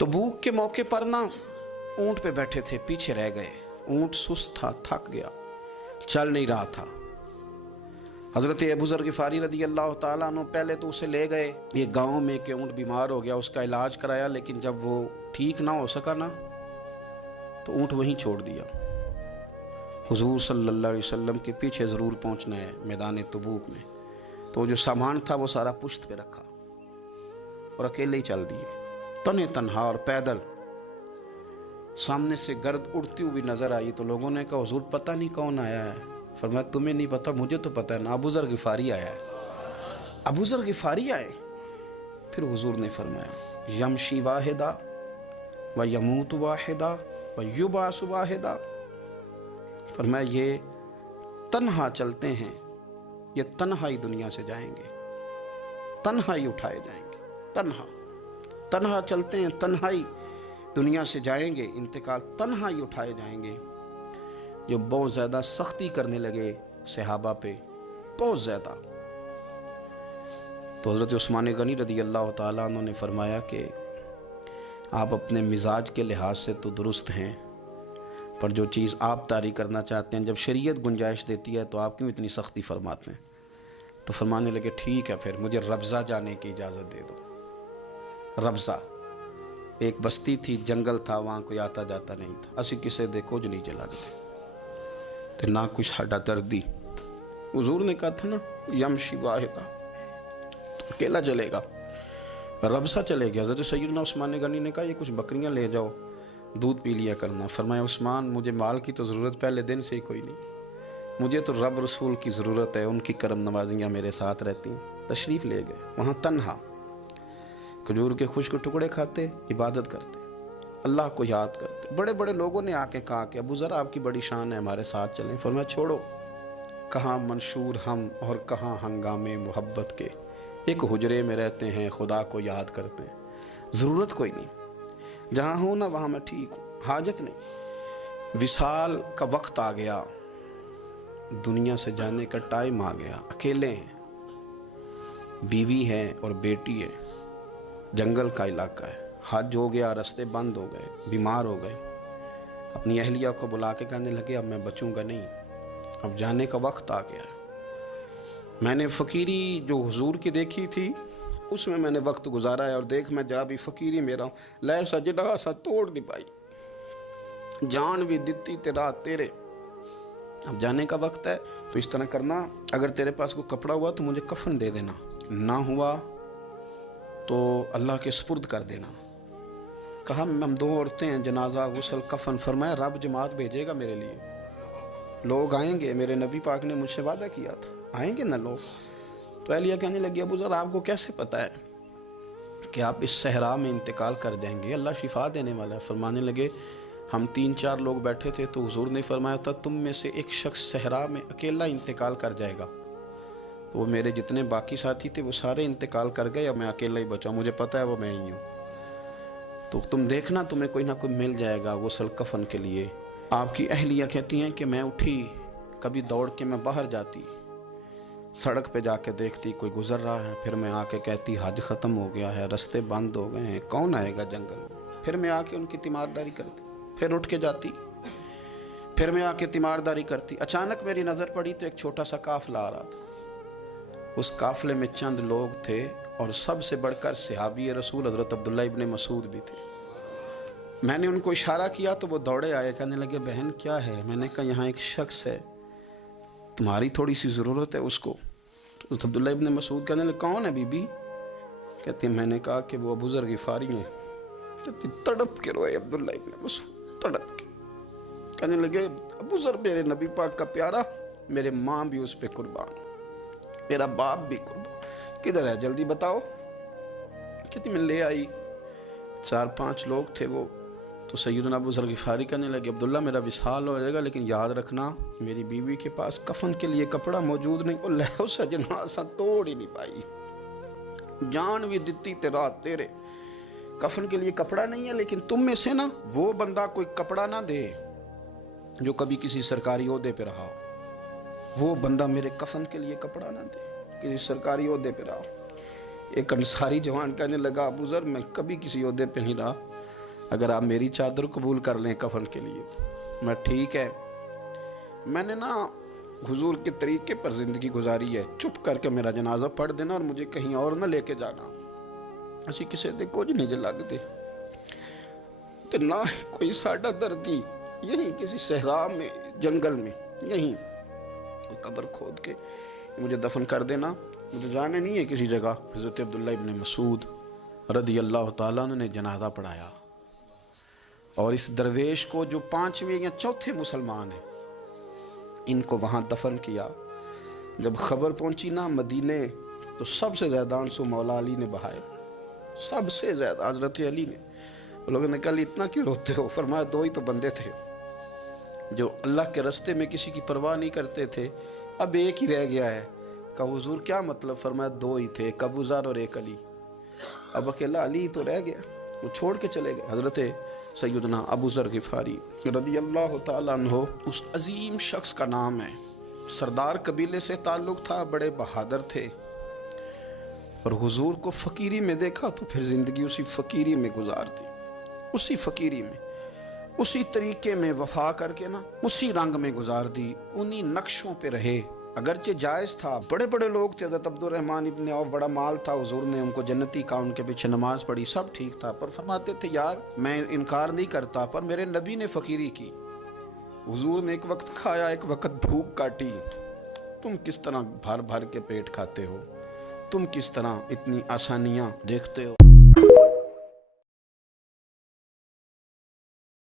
तबूक के मौके पर ना ऊंट पे बैठे थे, पीछे रह गए। ऊंट सुस्त था, थक गया, चल नहीं रहा था। हज़रत अबू ज़र ग़िफ़ारी रज़ी अल्लाह ताला अन्हु पहले तो उसे ले गए ये गांव में कि ऊंट बीमार हो गया, उसका इलाज कराया, लेकिन जब वो ठीक ना हो सका ना तो ऊंट वहीं छोड़ दिया। हुज़ूर सल्लल्लाहु अलैहि वसल्लम के पीछे ज़रूर पहुंचना है मैदान तबूक में। तो जो सामान था वो सारा पुश्त पे रखा और अकेले ही चल दिए, तने तन्हा और पैदल। सामने से गर्द उड़ती हुई नजर आई तो लोगों ने कहा हुज़ूर पता नहीं कौन आया है। फरमाया तुम्हें नहीं पता, मुझे तो पता है ना, अबू ज़र ग़िफ़ारी आया है। अबू ज़र ग़िफ़ारी आए। फिर हुज़ूर ने फरमाया यमशी वाहिदा व यमूत वाहिदा व युबास वाहिदा। फरमाया ये तन्हा चलते हैं, ये तन्हा ही दुनिया से जाएंगे, तन्हा ही उठाए जाएंगे, तन्हा चलते हैं, तन्हा ही दुनिया से जाएंगे, इंतकाल तन्हा ही उठाए जाएंगे। जो बहुत ज़्यादा सख्ती करने लगे सहाबा पे, बहुत ज़्यादा। तो हज़रत उस्मान गनी रज़ी अल्लाह ताला अन्हु ने फरमाया कि आप अपने मिजाज के लिहाज से तो दुरुस्त हैं, पर जो चीज़ आप तारी करना चाहते हैं, जब शरीयत गुंजाइश देती है तो आप क्यों इतनी सख्ती फरमाते हैं। तो फरमाने लगे ठीक है, फिर मुझे रब्ज़ा जाने की इजाज़त दे दो। रब्ज़ा एक बस्ती थी, जंगल था, वहाँ कोई आता जाता नहीं था, असी किसे दे कुछ नहीं चला गए तो ना कुछ साडा दर्दी। हुजूर ने कहा था ना यमशी वाहिदा, तो अकेला चलेगा, रब्ज़ा चले गया। हज़रत सैयदना उस्मान गनी ने कहा ये कुछ बकरियां ले जाओ, दूध पी लिया करना। फरमाया उस्मान मुझे माल की तो ज़रूरत पहले दिन से ही कोई नहीं, मुझे तो रब रसूल की ज़रूरत है, उनकी करम नवाजियाँ मेरे साथ रहती हैं। तशरीफ़ ले गए, वहाँ तन्हा खजूर के खुश्क टुकड़े खाते, इबादत करते, अल्लाह को याद करते। बड़े बड़े लोगों ने आके कहा कि अबू ज़र आपकी बड़ी शान है, हमारे साथ चलें। फरमाया छोड़ो, कहाँ मंशूर हम और कहाँ हंगामे मोहब्बत के, एक हुजरे में रहते हैं, खुदा को याद करते हैं, ज़रूरत कोई नहीं, जहाँ हूँ ना वहाँ मैं ठीक हूँ, हाजत नहीं। विसाल का वक्त आ गया, दुनिया से जाने का टाइम आ गया, अकेले हैं, बीवी है और बेटी है, जंगल का इलाका है, हज हो गया, रास्ते बंद हो गए, बीमार हो गए। अपनी अहलिया को बुला के कहने लगे अब मैं बचूंगा नहीं, अब जाने का वक्त आ गया है। मैंने फ़कीरी जो हुजूर की देखी थी उसमें मैंने वक्त गुजारा है, और देख मैं जा भी फ़कीरी मेरा लै सजदा सा तोड़ नहीं पाई, जान भी दिती तेरा तेरे, अब जाने का वक्त है। तो इस तरह करना, अगर तेरे पास कोई कपड़ा हुआ तो मुझे कफन दे देना, ना हुआ तो अल्लाह के सुपुर्द कर देना। कहा हम दो औरतें हैं, जनाजा गुस्ल कफन। फरमाया रब जमात भेजेगा मेरे लिए, लोग आएंगे, मेरे नबी पाक ने मुझसे वादा किया था, आएंगे ना लोग। तो अहलिया कहने लगी अबू ज़र आपको कैसे पता है कि आप इस सहरा में इंतकाल कर जाएंगे, अल्लाह शिफा देने वाला है। फरमाने लगे हम 3-4 लोग बैठे थे तो हुजूर ने फरमाया था तुम में से एक शख्स सहरा में अकेला इंतकाल कर जाएगा। तो वो मेरे जितने बाकी साथी थे वो सारे इंतकाल कर गए, अब मैं अकेला ही बचा, मुझे पता है वो मैं ही हूँ। तो तुम देखना तुम्हें कोई ना कोई मिल जाएगा गुस्ल कफन के लिए। आपकी अहलिया कहती हैं कि मैं उठी, कभी दौड़ के मैं बाहर जाती, सड़क पे जाके देखती कोई गुजर रहा है, फिर मैं आके कहती हज ख़त्म हो गया है, रास्ते बंद हो गए हैं, कौन आएगा जंगल में। फिर मैं आके उनकी तीमारदारी करती, फिर उठ के जाती, फिर मैं आके तीमारदारी करती। अचानक मेरी नज़र पड़ी तो एक छोटा सा काफ़िला आ रहा था, उस काफ़िले में चंद लोग थे और सबसे बढ़कर सहाबी रसूल हज़रत अब्दुल्ला इब्ने मसूद भी थे। मैंने उनको इशारा किया तो वो दौड़े आए, कहने लगे बहन क्या है। मैंने कहा यहाँ एक शख्स है, तुम्हारी थोड़ी सी ज़रूरत है उसको। तो अब्दुल्ला इब्ने मसूद कहने लगे कौन है बीबी। कहते मैंने कहा कि वो अबू ज़र ग़िफ़ारी हैं। कहती तड़प के रोए अब्दुल्ला इब्ने मसूद, तड़प के कहने लगे अबू ज़र मेरे नबी पाक का प्यारा, मेरे माँ भी उस पर कुर्बान, मेरा बाप भी कुर्बान, किधर है जल्दी बताओ। कहती मैं ले आई, 4-5 लोग थे वो। तो सैयदना अबू ज़र ग़िफ़ारी कहने लगे अब्दुल्ला मेरा विसाल हो जाएगा, लेकिन याद रखना मेरी बीवी के पास कफन के लिए कपड़ा मौजूद नहीं। वो लहो सजना सा तोड़ ही नहीं पाई, जान भी दिती तेरा तेरे, कफन के लिए कपड़ा नहीं है। लेकिन तुम में से ना वो बंदा कोई कपड़ा ना दे जो कभी किसी सरकारी ओहदे पे रहा हो, वो बंदा मेरे कफन के लिए कपड़ा ना दे, किसी सरकारी ओहदे पे रहा हो। एक अंसारी जवान कहने लगा अबू ज़र मैं कभी किसी ओहदे पे नहीं रहा, اگر آپ میری چادر قبول کر لیں کفن کے لیے تو میں ٹھیک ہے. میں نے نا حضور کے طریقے پر زندگی گزاری ہے. چپ کر کے میرا جنازہ پڑھ دینا اور مجھے کہیں اور نہ لے کے جانا. اسی کسی دے کچھ نہیں لگتے تو نہ کوئی ساڈا دردی یہیں کسی صحرا میں جنگل میں یہیں قبر کھود کے مجھے دفن کر دینا. مجھے جانے نہیں ہے کسی جگہ. حضرت عبداللہ ابن مسعود رضی اللہ تعالیٰ عنہ نے جنازہ پڑھایا اور اس درویش کو جو 5ویں یا 4تھے مسلمان ہیں ان کو وہاں دفن کیا. جب خبر پہنچی نا مدینے تو سب سے زیادہ آنسو مولا علی نے بہائے. سب سے زیادہ حضرت علی نے. لوگوں نے کہا اتنا کیوں روتے ہو؟ فرمایا 2 ہی تو بندے تھے جو اللہ کے راستے میں کسی کی پرواہ نہیں کرتے تھے, اب ایک ہی رہ گیا ہے. کہا حضور کیا مطلب؟ فرمایا 2 ہی تھے, ایک ابو ذر اور ایک علی. اب اکیلا علی تو رہ گیا, وہ چھوڑ کے چلے گئے. حضرت سیدنا ابو ذر غفاری رضی اللہ تعالیٰ عنہ اس عظیم شخص کا نام ہے. سردار قبیلے سے تعلق تھا, بڑے بہادر تھے, اور حضور کو فقیری میں دیکھا تو پھر زندگی اسی فقیری میں گزار دی. اسی فقیری میں, اسی طریقے میں وفا کر کے نا اسی رنگ میں گزار دی. انہی نقشوں پہ رہے. اگرچہ جائز تھا, بڑے بڑے لوگ تھے. حضرت عبد الرحمن ابن عوف بڑا مال تھا, حضور نے ان کو جنتی کہا, ان کے پیچھے نماز پڑھی, سب ٹھیک تھا. پر فرماتے تھے یار میں انکار نہیں کرتا, پر میرے نبی نے فقیری کی. حضور نے ایک وقت کھایا, ایک وقت بھوک کاٹی. تم کس طرح بھر بھر کے پیٹ کھاتے ہو؟ تم کس طرح اتنی آسانیاں دیکھتے ہو؟